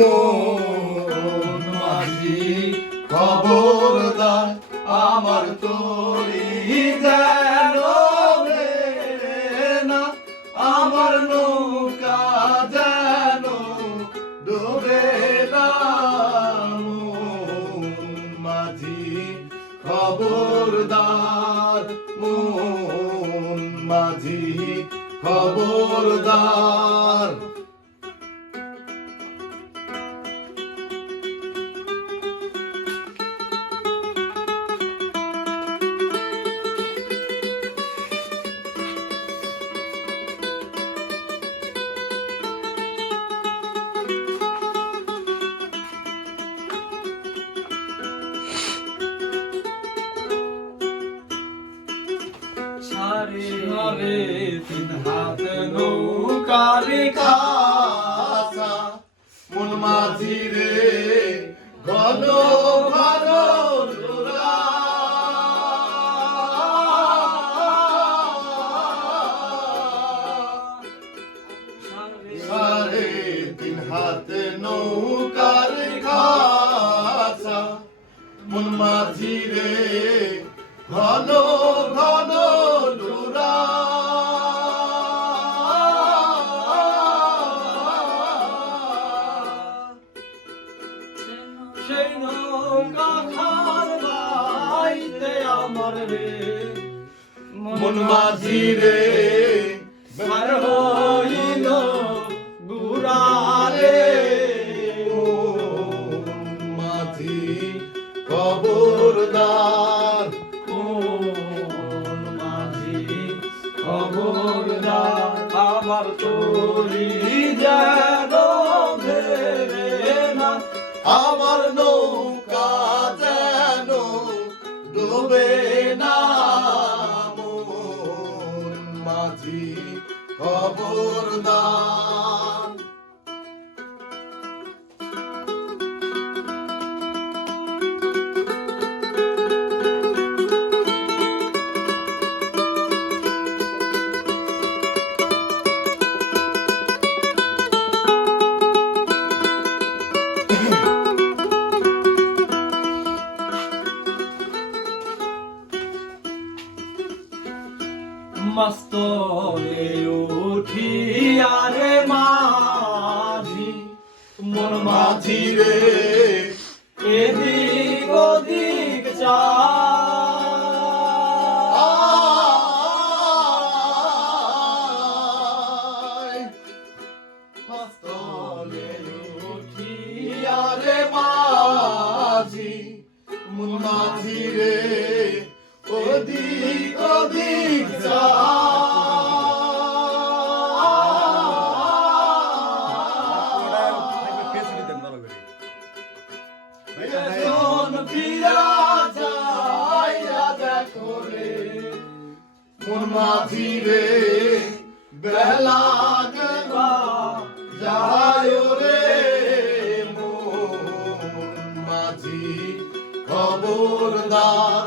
মন মাঝি খবরদার, আমার তোরি যেন না, আমার নৌকা যেন ডুবে না মাঝি খবরদার মন খবরদার সারে সারে তিন হাত নৌকারে খাসা মন মাঝি রে, ঘন ঘন। সাড়ে তিন মাঝি রে, ঘন ঘন আমার রে মন মাঝি রে আর হইল মাঝি খবরদার। মাঝি খবরদার আমার তোরি যেন মাঝি খবরদার। মস্তলে উঠি আরে মাঝি, মন মাঝি রে, এদিক ওদিক রে মাঝি মাঝি রে, ওদিক ওদিক এখন ফিরা যাইয়া দেখো রে মন মাঝি রে বেলা গেলা যায় রে মাঝি খবরদার